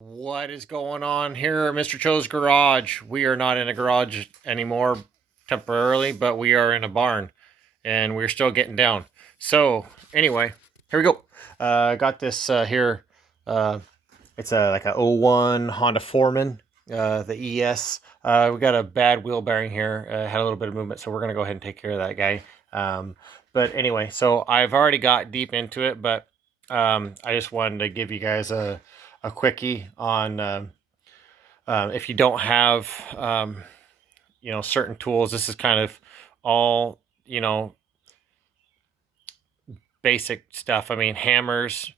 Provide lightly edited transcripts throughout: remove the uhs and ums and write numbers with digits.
What is going on here at Mr. Cho's garage? We are not in a garage anymore temporarily, but we are in a barn and we're still getting down. So anyway, here we go. Got this here. It's like a '01 Honda Foreman, the ES. We got a bad wheel bearing here. Had a little bit of movement, so we're going to go ahead and take care of that guy. But anyway, so I've already got deep into it, but I just wanted to give you guys a quickie on if you don't have certain tools. This is kind of all basic stuff. I mean, hammers.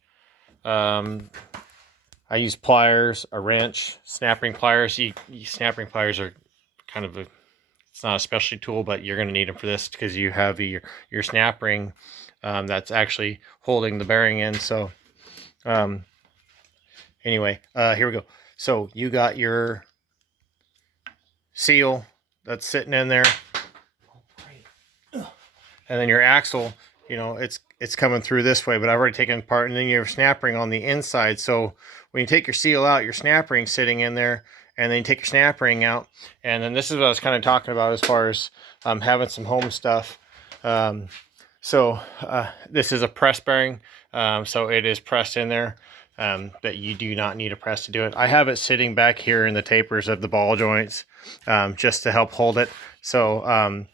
I use pliers, a wrench, snap ring pliers. Snap ring pliers are kind of it's not a specialty tool, but you're going to need them for this because you have your snap ring that's actually holding the bearing in. So anyway, here we go. So you got your seal that's sitting in there, and then your axle, it's coming through this way, but I've already taken it apart, and then your snap ring on the inside. So when you take your seal out, your snap ring sitting in there, and then you take your snap ring out, and then this is what I was kind of talking about as far as having some home stuff. So this is a press bearing, so it is pressed in there, but you do not need a press to do it. I have it sitting back here in the tapers of the ball joints, just to help hold it. So I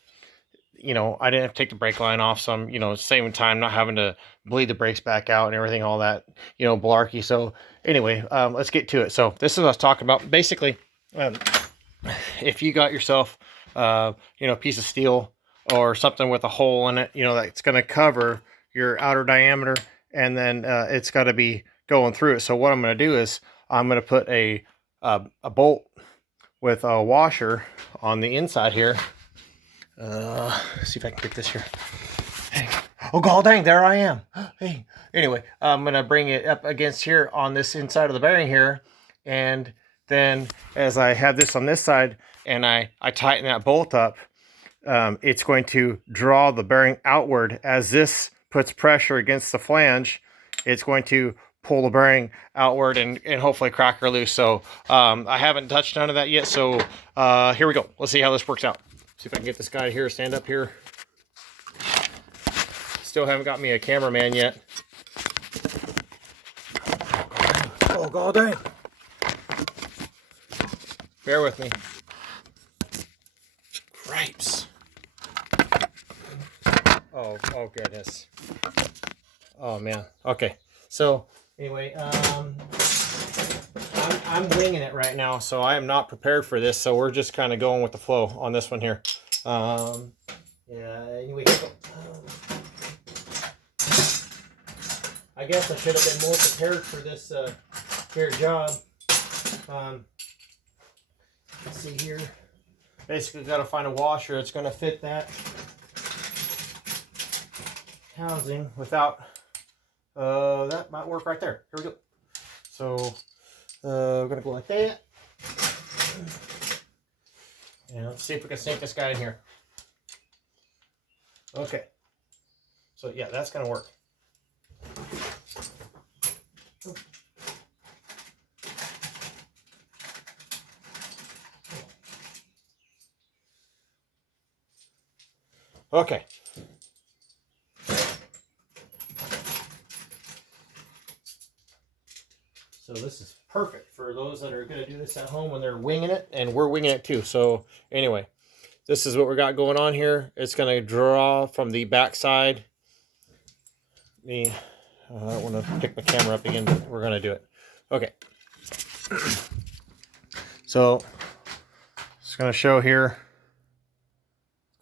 didn't have to take the brake line off, so I'm, same time not having to bleed the brakes back out and everything, all that, malarkey. So anyway, let's get to it. So this is what I was talking about. Basically, if you got yourself, a piece of steel or something with a hole in it, that's going to cover your outer diameter, and then it's got to be going through it. So what I'm going to do is I'm going to put a bolt with a washer on the inside here. See if I can get this here. Hey. Oh, god dang, there I am. Hey. Anyway, I'm going to bring it up against here on this inside of the bearing here. And then as I have this on this side and I tighten that bolt up, it's going to draw the bearing outward. As this puts pressure against the flange, it's going to pull the bearing outward and hopefully crack her loose. So I haven't touched none of that yet. So here we go. Let's see how this works out. See if I can get this guy here, stand up here. Still haven't got me a cameraman yet. Oh, god dang. Bear with me. Cripes. Oh goodness. Oh man. Okay. So anyway, I'm winging it right now, so I am not prepared for this. So we're just kind of going with the flow on this one here. Yeah. Anyway, I guess I should have been more prepared for this here job. Let's see here. Basically, got to find a washer that's going to fit that housing without. That might work right there. Here we go. So we're going to go like that. And let's see if we can sink this guy in here. Okay. So yeah, that's going to work. Okay. So this is perfect for those that are going to do this at home when they're winging it, and we're winging it too. So anyway, this is what we got going on here. It's going to draw from the back side. I don't want to pick my camera up again, but we're going to do it. Okay. So it's going to show here.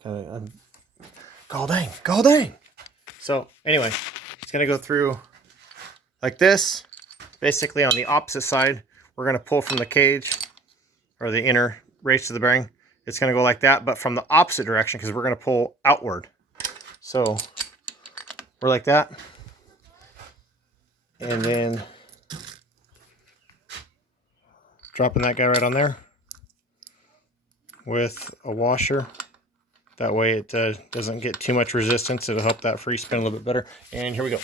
God dang. So anyway, it's going to go through like this. Basically on the opposite side, we're going to pull from the cage or the inner race of the bearing. It's going to go like that, but from the opposite direction because we're going to pull outward. So we're like that. And then dropping that guy right on there with a washer. That way it doesn't get too much resistance. It'll help that free spin a little bit better. And here we go.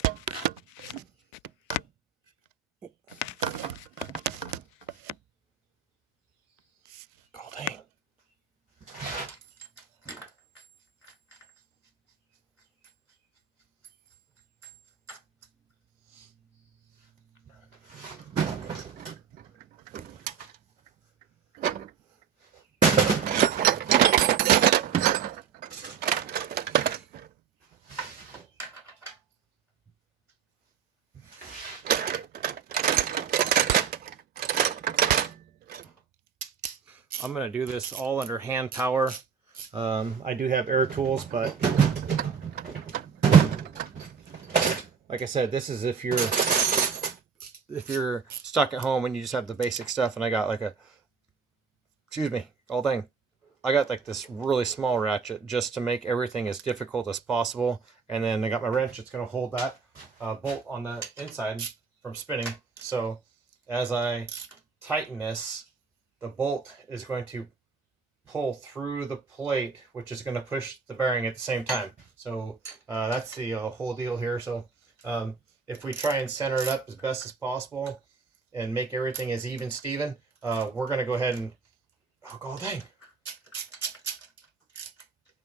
I'm going to do this all under hand power. I do have air tools, but like I said, this is if you're stuck at home and you just have the basic stuff. And I got like I got like this really small ratchet just to make everything as difficult as possible. And then I got my wrench. It's going to hold that bolt on the inside from spinning. So as I tighten this, the bolt is going to pull through the plate, which is going to push the bearing at the same time. So that's the whole deal here. So if we try and center it up as best as possible and make everything as even Steven, we're going to go ahead and, oh dang,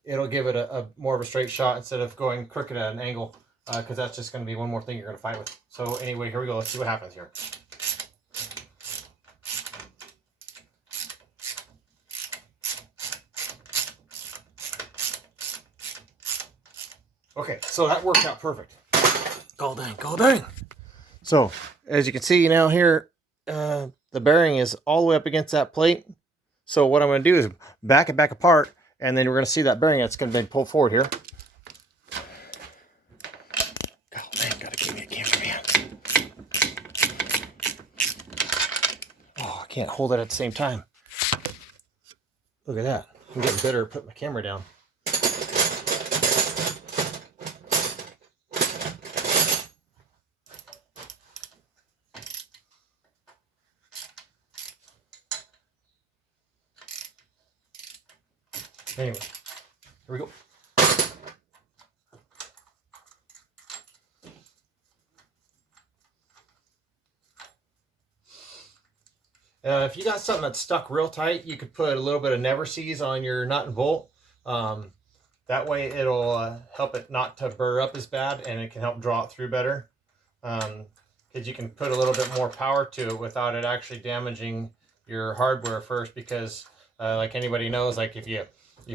it'll give it a more of a straight shot instead of going crooked at an angle, because that's just going to be one more thing you're going to fight with. So anyway, here we go. Let's see what happens here. Okay, so that worked out perfect. Go dang. So as you can see now here, the bearing is all the way up against that plate. So what I'm going to do is back it back apart, and then we're going to see that bearing that's going to be pulled forward here. Oh man, gotta give me a camera, man. Oh, I can't hold it at the same time. Look at that. I'm getting better at putting my camera down. Anyway, here we go. If you got something that's stuck real tight, you could put a little bit of never seize on your nut and bolt. That way it'll help it not to burr up as bad, and it can help draw it through better. Because you can put a little bit more power to it without it actually damaging your hardware first. Because like anybody knows, like if you're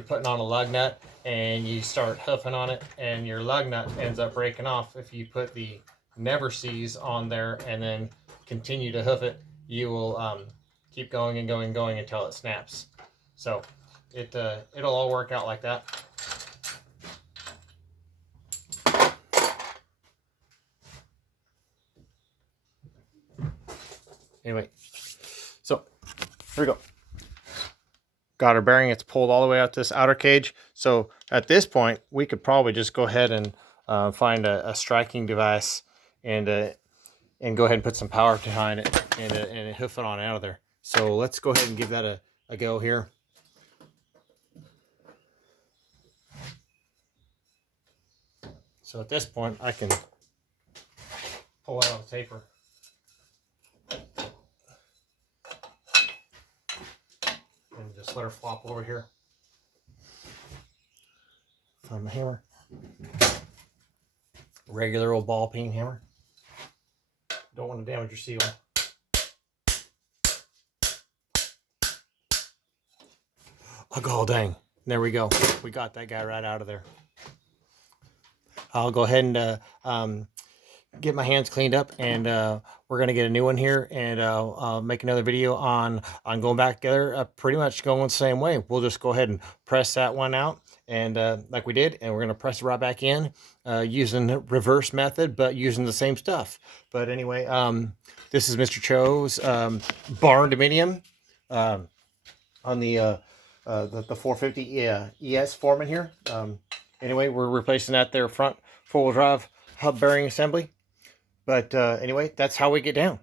putting on a lug nut and you start hoofing on it and your lug nut ends up breaking off, if you put the never seize on there and then continue to hoof it, you will keep going and going and going until it snaps. So it'll all work out like that. Anyway, so here we go. Got our bearing. It's pulled all the way out this outer cage. So at this point, we could probably just go ahead and find a striking device and go ahead and put some power behind it and hoof it on out of there. So let's go ahead and give that a go here. So at this point, I can pull out on the taper. And just let her flop over here. Find my hammer. Regular old ball peen hammer. Don't want to damage your seal. Oh, dang. There we go. We got that guy right out of there. I'll go ahead and get my hands cleaned up, and we're going to get a new one here, and I'll make another video on going back together, pretty much going the same way. We'll just go ahead and press that one out, and like we did, and we're going to press it right back in using the reverse method, but using the same stuff. But anyway, this is Mr. Cho's barn dominium on the 450 ES Foreman here. Anyway, we're replacing that there front four-wheel drive hub bearing assembly. But anyway, that's how we get down.